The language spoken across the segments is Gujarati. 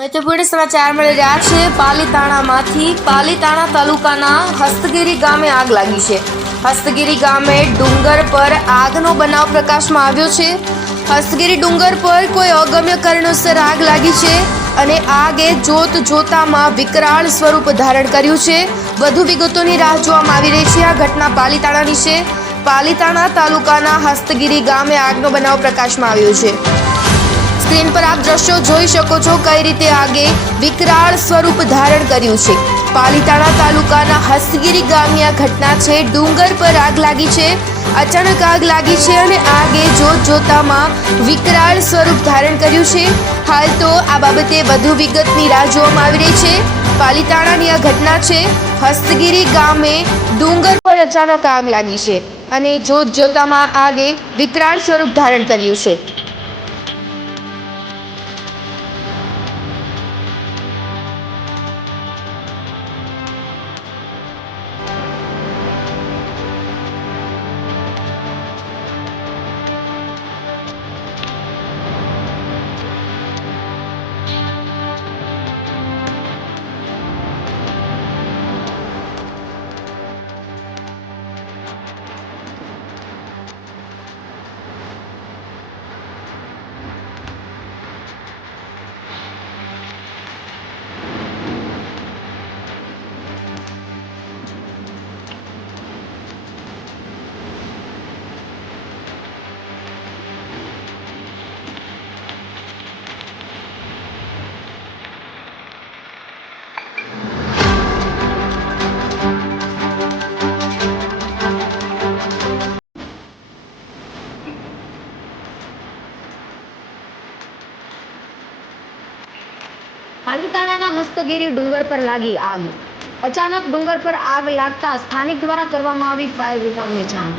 મહત્વપૂર્ણ સમાચાર મળી રહ્યા છે પાલીતાણામાંથી। પાલીતાણા તાલુકાના હસ્તગીરી ગામે આગ લાગી છે। હસ્તગીરી ગામે ડુંગર પર આગનો બનાવ પ્રકાશમાં આવ્યો છે। હસ્તગીરી ડુંગર પર કોઈ અગમ્ય કારણોસર આગ લાગી છે અને આગે જોતામાં વિકરાળ સ્વરૂપ ધારણ કર્યું છે। વધુ વિગતોની રાહ જોવામાં આવી રહી છે। આ ઘટના પાલીતાણાની છે। પાલીતાણા તાલુકાના હસ્તગીરી ગામે આગનો બનાવ પ્રકાશમાં આવ્યો છે। સ્ક્રીન પર આપ દ્રશ્યો જોઈ શકો છો કઈ રીતે આગે વિકરાળ સ્વરૂપ ધારણ કર્યું છે। પાલીતાણા તાલુકાના હસ્તગીરી ગામની આ ઘટના છે। ડુંગર પર આગ લાગી છે। અચાનક આગ લાગી છે અને આગે જોતામાં વિકરાળ સ્વરૂપ ધારણ કર્યું છે। હાલ તો આ બાબતે વધુ વિગતની રાહ જોવામાં આવી રહી છે। પાલીતાણાની આ ઘટના છે। હસ્તગીરી ગામે ડુંગર પર અચાનક આગ લાગી છે અને જોતામાં આગે વિકરાળ સ્વરૂપ ધારણ કર્યું છે। પાલીતાણાના હસ્તગીરી ડુંગર પર લાગી આગ। અચાનક ડુંગર પર આગ લાગતા સ્થાનિક દ્વારા કરવામાં આવી ફાયર વિભાગને જાણ।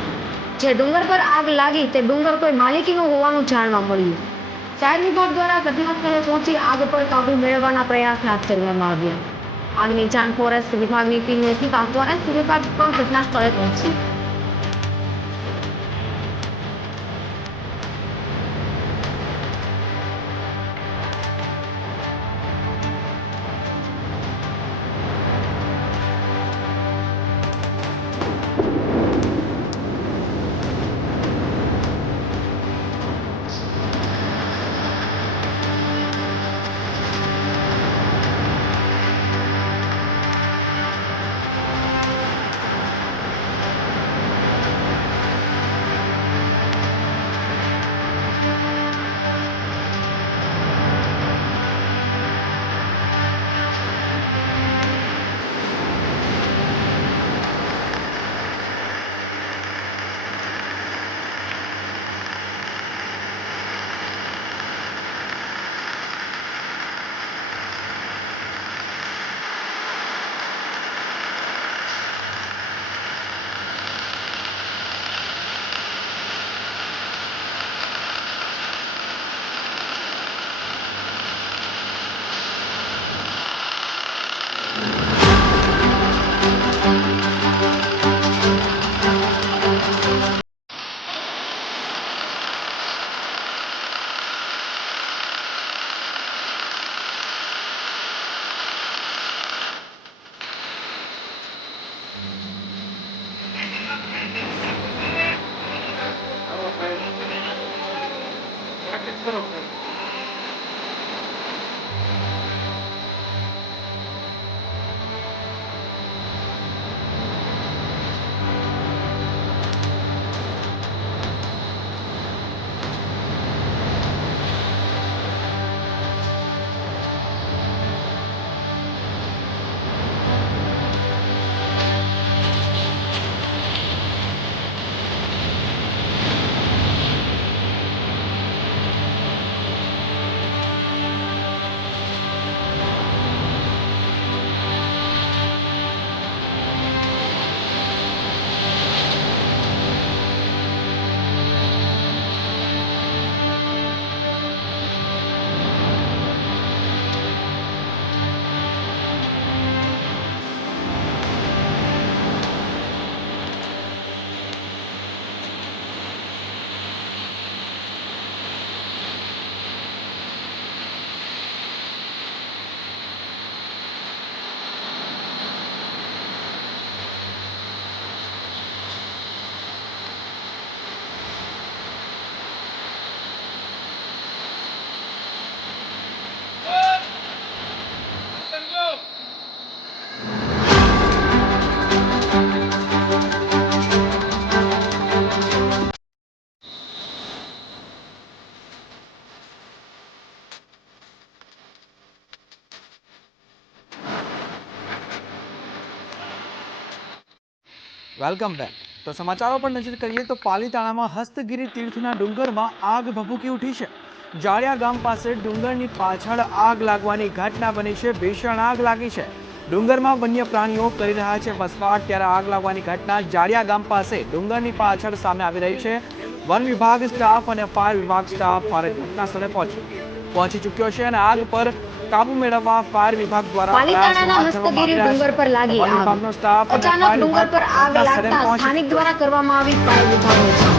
જે ડુંગર પર આગ લાગી તે ડુંગર કોઈ માલિકીનું હોવાનું જાણવા મળ્યું। ફાયર વિભાગ દ્વારા ઘટનાસ્થળે પહોંચી આગ પર કાબુ મેળવવાના પ્રયાસ હાથ ધરવામાં આવ્યા। આગની જાણ ફોરેસ્ટ વિભાગની ટીમને થતા ફોરેસ્ટ વિભાગ પણ ઘટનાસ્થળે પહોંચ્યું। Welcome back. તો સમાચારો પર નજર કરીએ તો પાલીતાણામાં હસ્તગીરી તીર્થના ડુંગરમાં આગ ભભૂકી ઉઠી છે. જાળિયા ગામ પાસે ડુંગરની પાછળ આગ લાગવાની ઘટના બની છે. ભીષણ આગ લાગી છે. ડુંગરમાં વન્ય પ્રાણીઓ કરી રહ્યા છે વસવાટ, ત્યારે આગ લાગવાની ઘટના જાળિયા ગામ પાસે ડુંગરની પાછળ સામે આવી રહી છે. વન વિભાગ સ્ટાફ અને ફાયર વિભાગ સ્ટાફ ઘટના સ્થળે પહોંચી ચૂક્યો છે અને આગ પર કાબુ મેળવવા ફાયર વિભાગ દ્વારા પાલિતાણાના હસ્તગીરી ડુંગર પર લાગી આગ. વિભાગનો સ્ટાફ અને અચાનક ફાયર ડુંગર પર આગ વિભાગ સ્થળે લાગતા પહોંચી સ્થાનિક દ્વારા કરવામાં આવી ફાયર વિભાગની જાણ.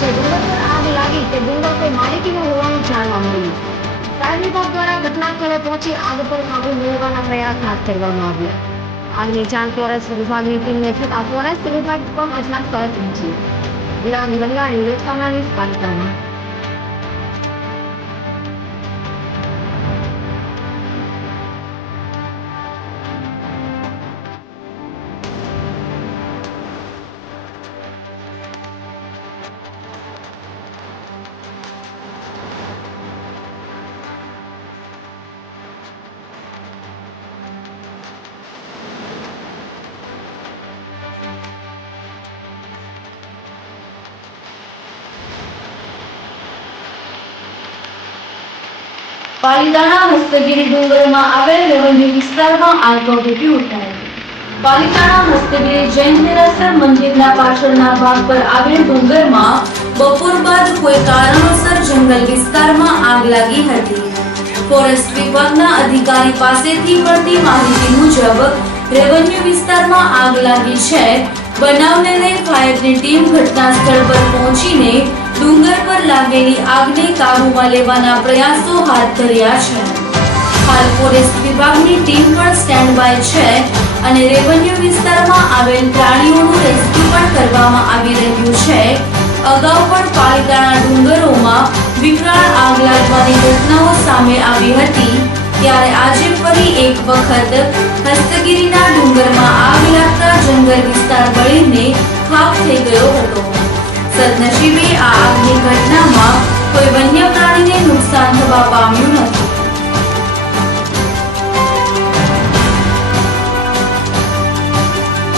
જે ડુંગર પર આગ લાગી તે ડુંગર કોઈ માલિકીનું હોવાનું જાણવા મળ્યું. ફાયર વિભાગ દ્વારા ઘટના સ્થળે પહોંચી આગ પર કાબુ મેળવવાના પ્રયાસ હાથ ધરવામાં આવ્યા. આગની જાણ ફોરેસ્ટ વિભાગની ટીમને થતાં ફોરેસ્ટ વિભાગ પણ ઘટના સ્થળે પહોંચી. વિરામ ગંગાણી રેખાના પાલિતાણા. પાલિતાણા હસ્તગીરી ડુંગરમાં આવેલ રેવન્યુ વિસ્તારમાં આગ ભભૂકી ઉઠાઈ હતી. પાલિતાણા હસ્તગીરી જૈન દેરાસર મંદિરના પાછળના ભાગ પર આવેલ ડુંગરમાં બપોર બાદ કોઈ કારણોસર જંગલ વિસ્તારમાં આગ લાગી હતી. ફોરેસ્ટ વિભાગના અધિકારી પાસેથી મળતી માહિતી મુજબ રેવન્યુ વિસ્તારમાં આગ લાગી છે. બનાવને લઈ ફાયરની ટીમ ઘટના સ્થળ પર પહોંચીને ડુંગર પર લાગેલી આગને કાબૂમાં લેવાના પ્રયાસો હાથ ધર્યા છે. હાલ ફોરેસ્ટ વિભાગની ટીમ પણ સ્ટેન્ડ બાય છે અને રેવન્યુ વિસ્તારમાં આવેલ પ્રાણીઓનું રેસ્ક્યુ પણ કરવામાં આવી રહ્યું છે. અગાઉ પણ પાલિતાણા ડુંગરોમાં વિકરાળ આગ લાગવાની ઘટનાઓ સામે આવી હતી, ત્યારે આજે ફરી એક વખત હસ્તગીરીના ડુંગરમાં આગ લાગતા જંગલ વિસ્તાર બળીને ખાખ થઈ ગયો હતો. સદનસીબે આ આગની ઘટનામાં કોઈ વન્ય પ્રાણીને નુકસાન થવા પામ્યું નથી.